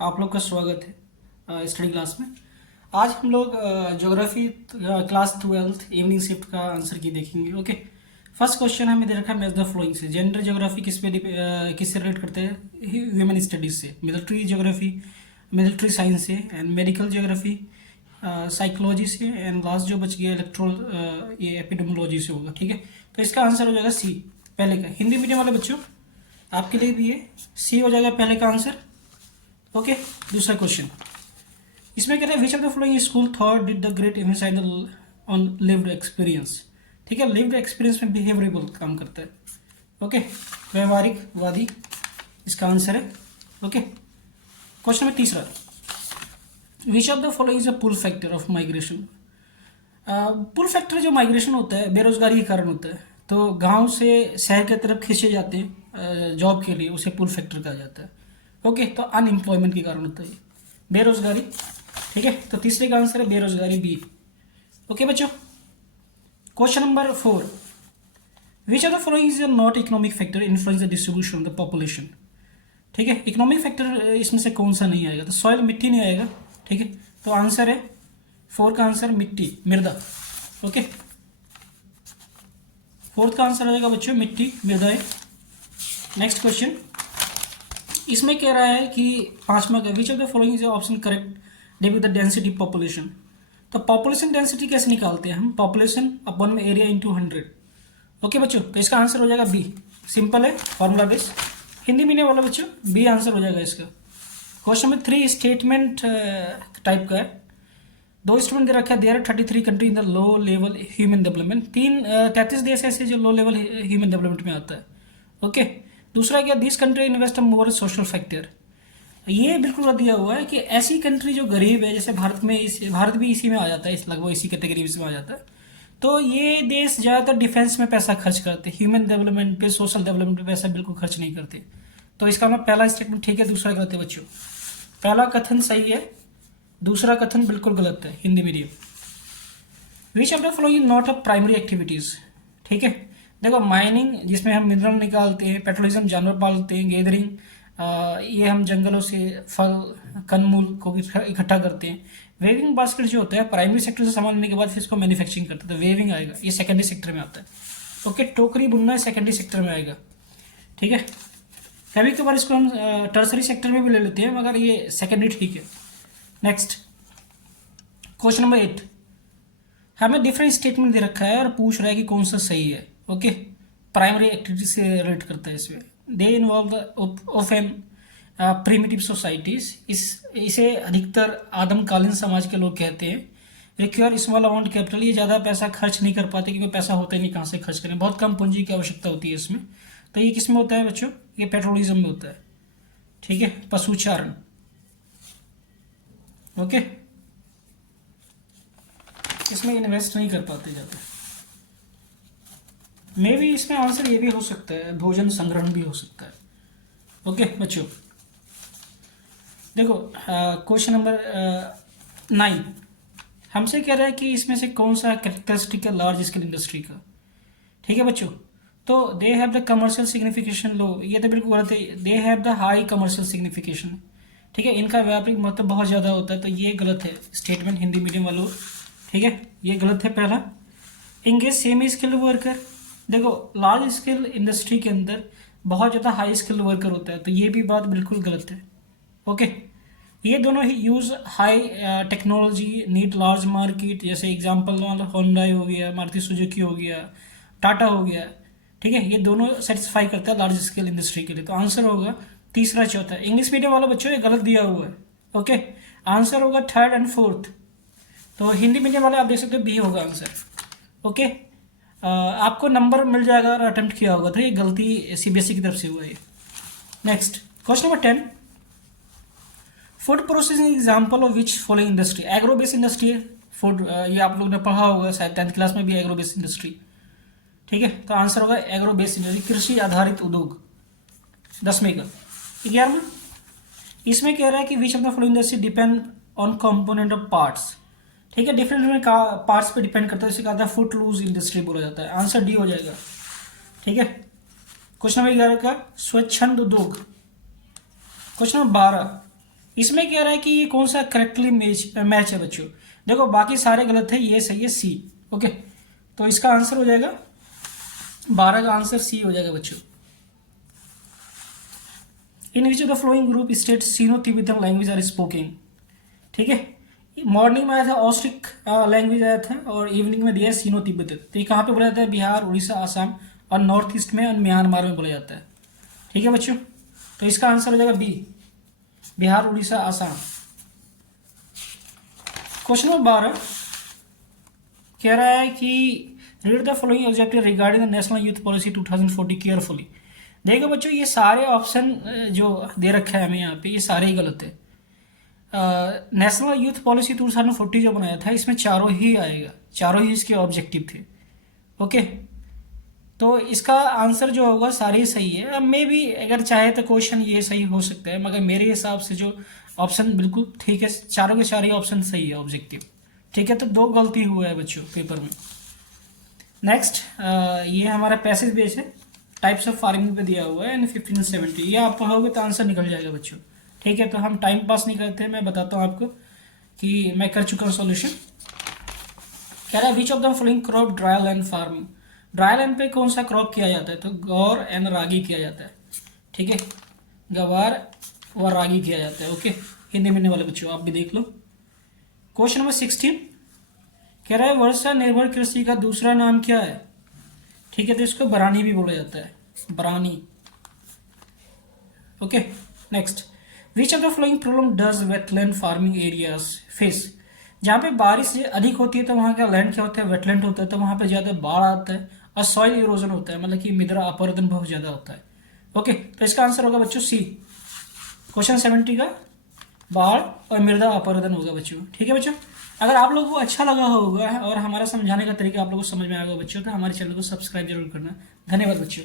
आप लोग का स्वागत है स्टडी क्लास में। आज हम लोग geography class 12th evening shift का आंसर की देखेंगे। ओके, फर्स्ट क्वेश्चन हमें दे रखा है मैच द फ्लोइंग से। जेंडर ज्योग्राफी किससे रिलेट करते हैं? ह्यूमन स्टडीज से। मिलिट्री ज्योग्राफी मिलिट्री साइंस से। एंड मेडिकल ज्योग्राफी साइकोलॉजी से। एंड लास्ट जो बच गया इलेक्ट्रोल ये एपिडेमोलॉजी से होगा। ठीक है, तो इसका आंसर हो जाएगा सी पहले का। हिंदी मीडियम वाले बच्चों आपके लिए भी ये सी हो जाएगा पहले का आंसर। ओके, दूसरा क्वेश्चन इसमें कह रहे हैं विच of the following school thought did the great inside on lived experience. ठीक है, लिव्ड एक्सपीरियंस में बिहेवियरल काम करता है। ओके, व्यवहारिक वादी इसका आंसर है। ओके, क्वेश्चन नंबर तीसरा, which of the following is a pull factor of migration. Pull factor जो माइग्रेशन होता है बेरोजगारी के कारण होता है, तो गांव से शहर की तरफ खींचे जाते हैं जॉब के लिए, उसे पुल फैक्टर कहा जाता है। ओके, तो अनएम्प्लॉयमेंट के कारण होता है बेरोजगारी। ठीक है, तो तीसरे का आंसर है बेरोजगारी बी। ओके बच्चों, question number 4, which of the following is not economic factor influence the distribution of the population. ठीक है, इकोनॉमिक फैक्टर इसमें से कौन सा नहीं आएगा? तो सॉइल मिट्टी नहीं आएगा। ठीक है, तो आंसर है 4 का आंसर मिट्टी मृदा। ओके, फोर्थ का आंसर हो जाएगा बच्चों मिट्टी मृदा है। नेक्स्ट क्वेश्चन इसमें कह रहा है कि 5वां का which of the following is option correct divide the density population. तो पॉपुलेशन डेंसिटी कैसे निकालते हैं हम? पॉपुलेशन अपॉन में एरिया इंटू 100। ओके बच्चों, तो इसका आंसर हो जाएगा बी, सिंपल है फॉर्मूला बेस। हिंदी मीडियम वाला बच्चों बी आंसर हो जाएगा इसका। क्वेश्चन नंबर 3 स्टेटमेंट टाइप का है। 2 स्टेटमेंट दे रखा है, there 33 country in the low level human development. 33 देश ऐसे जो लो लेवल ह्यूमन डेवलपमेंट में आता है। ओके, दूसरा क्या, this country invest more social factor. ये बिल्कुल दिया हुआ है कि ऐसी कंट्री जो गरीब है, जैसे भारत भी इसी में आ जाता है, इस लगभग इसी कैटेगरी में आ जाता है। तो ये देश ज़्यादातर डिफेंस में पैसा खर्च करते हैं, ह्यूमन डेवलपमेंट पे सोशल डेवलपमेंट पे पैसा बिल्कुल खर्च नहीं करते। तो इसका मैं पहला स्टेटमेंट ठीक है, दूसरा गलत है बच्चों। पहला कथन सही है, दूसरा कथन बिल्कुल गलत है। Hindi medium, which of the following not a primary activities. ठीक है, देखो माइनिंग जिसमें हम मिनरल निकालते हैं, पेट्रोलिज्म जानवर पालते हैं, गैदरिंग ये हम जंगलों से फल कंदमूल को भी इकट्ठा करते हैं। वेविंग बास्केट जो होता है प्राइमरी सेक्टर से सामान लेने के बाद फिर इसको मैन्युफैक्चरिंग करते हैं, तो वेविंग आएगा, ये सेकेंडरी सेक्टर में आता है। ओके, टोकरी बुनना सेकेंडरी सेक्टर में आएगा। ठीक है, कभी कभार इसको हम टर्सरी सेक्टर में भी ले लेते हैं, मगर ये सेकेंडरी ठीक है। नेक्स्ट क्वेश्चन नंबर 8, हमें डिफरेंट स्टेटमेंट दे रखा है और पूछ रहा है कि कौन सा सही है। ओके, प्राइमरी एक्टिविटी से रिलेट करता है इसमें। They involve the often primitive societies, इसे अधिकतर आदमकालीन समाज के लोग कहते हैं। रिक्वायर स्मॉल अमाउंट कैपिटल, ये ज़्यादा पैसा खर्च नहीं कर पाते क्योंकि पैसा होता ही नहीं, कहाँ से खर्च करें, बहुत कम पूंजी की आवश्यकता होती है इसमें। तो ये किस में होता है बच्चों? ये पेट्रोलिज्म में होता है। ठीक है, पशुचारण। ओके, इसमें इन्वेस्ट नहीं कर पाते ज़्यादा। मे भी इसमें आंसर ये भी हो सकता है, भोजन संग्रहण भी हो सकता है। ओके बच्चों, देखो क्वेश्चन नंबर 9 हमसे कह रहा है कि इसमें से कौन सा कैरेक्टरिस्टिक है लार्ज स्केल इंडस्ट्री का। ठीक है बच्चों, तो they have the commercial signification low, ये तो बिल्कुल गलत है। They have the high commercial signification. ठीक है, इनका व्यापारिक महत्व बहुत ज़्यादा होता है, तो ये गलत है स्टेटमेंट हिंदी मीडियम वालों। ठीक है, ये गलत है पहला। इंगेज सेमी स्किल्ड वर्कर, देखो लार्ज स्केल इंडस्ट्री के अंदर बहुत ज़्यादा हाई स्किल्ड वर्कर होता है, तो ये भी बात बिल्कुल गलत है। ओके, ये दोनों ही use high technology, need large market, जैसे एग्जांपल होंडाई हो गया, मारुति सुजुकी हो गया, टाटा हो गया। ठीक है, ये दोनों सेटिस्फाई करता है लार्ज स्केल इंडस्ट्री के लिए, तो आंसर होगा तीसरा चौथा। इंग्लिश मीडियम वाला बच्चों ये गलत दिया हुआ है। ओके, आंसर होगा 3rd एंड 4th। तो हिंदी मीडियम वाले आप देख सकते हो बी होगा आंसर। ओके, आपको नंबर मिल जाएगा और अटेम्प्ट किया होगा, तो ये गलती सीबीएसई की तरफ से हुआ है। Next question number 10, food processing example of which following industry. Agro based industry है फूड, ये आप लोगों ने पढ़ा होगा शायद 10th क्लास में भी, एग्रो बेस्ड इंडस्ट्री। ठीक है, तो आंसर होगा एग्रो बेस्ड इंडस्ट्री, कृषि आधारित उद्योग। 10वें का। 11वां, इसमें कह रहा है कि विच of the following industry depend on component of parts. ठीक है, डिफरेंट पार्ट्स पे डिपेंड करता है, इसे कहा था फुट लूज इंडस्ट्री बोला जाता है। आंसर डी हो जाएगा। ठीक है, क्वेश्चन नंबर 11 का स्वच्छंद उद्योग। क्वेश्चन नंबर 12, इसमें कह रहा है कि ये कौन सा करेक्टली मैच है बच्चों। देखो बाकी सारे गलत है, ये सही है सी। ओके, तो इसका आंसर हो जाएगा 12 का आंसर सी हो जाएगा बच्चों। In which of the following group state Sino Tibetan language are spoking. ठीक है, मॉर्निंग में आया था ऑस्ट्रिक लैंग्वेज आया था और इवनिंग में दिया है सीनो तिब्बतन। तो ये कहाँ पे बोला जाता है? बिहार, उड़ीसा, आसाम और नॉर्थ ईस्ट में और म्यांमार में बोला जाता है। ठीक है बच्चों, तो इसका आंसर हो जाएगा B, Bihar, Orissa, Assam. Question number 12 कह रहा है कि read the following objective regarding the national youth policy 2040 carefully. देखो बच्चों ये सारे ऑप्शन जो दे रखा है हमें यहाँ पे, ये सारे ही गलत है। नेशनल यूथ पॉलिसी 2040 जो बनाया था इसमें चारों ही आएगा, चारों ही इसके ऑब्जेक्टिव थे। ओके, तो इसका आंसर जो होगा सारे ही सही है। अब मे भी अगर चाहे तो क्वेश्चन ये सही हो सकता है, मगर मेरे हिसाब से जो ऑप्शन बिल्कुल ठीक है, चारों के चार ही ऑप्शन सही है ऑब्जेक्टिव। ठीक है, तो 2 गलती हुआ है बच्चों पेपर में। नेक्स्ट ये हमारा पैसेज बेस है, टाइप्स ऑफ फार्मिंग पे दिया हुआ है एंड 15 से 70। ये आप पढ़ोगे तो आंसर निकल जाएगा बच्चों। ठीक है, तो हम टाइम पास नहीं करते, मैं बताता हूँ आपको कि मैं कर चुका हूँ सॉल्यूशन। कह रहा है विच of the following crop dry land farming. Dry land पे कौन सा क्रॉप किया जाता है? तो गौर एंड रागी किया जाता है। ठीक है, गवार व रागी किया जाता है। ओके, हिंदी में वाले बच्चों आप भी देख लो। क्वेश्चन नंबर 16 कह रहा है वर्षा निर्भर कृषि का दूसरा नाम क्या है? ठीक है, तो इसको बरानी भी बोला जाता है, बरानी। Okay, next which of the flowing problem does wetland farming areas face. जहाँ पे बारिश अधिक होती है तो वहाँ का लैंड क्या होता है? वेटलैंड होता है। तो वहाँ पे ज़्यादा बाढ़ आता है और सॉइल इरोजन होता है, मतलब कि मृदा अपरदन बहुत ज़्यादा होता है। ओके, तो इसका आंसर होगा बच्चों सी, क्वेश्चन 70 का बाढ़ और मृदा अपरदन होगा बच्चों। ठीक है बच्चों, अगर आप लोगों को अच्छा लगा होगा और हमारा समझाने का तरीका आप लोगों को समझ में आएगा बच्चों, तो हमारे चैनल को सब्सक्राइब जरूर करना। धन्यवाद बच्चों।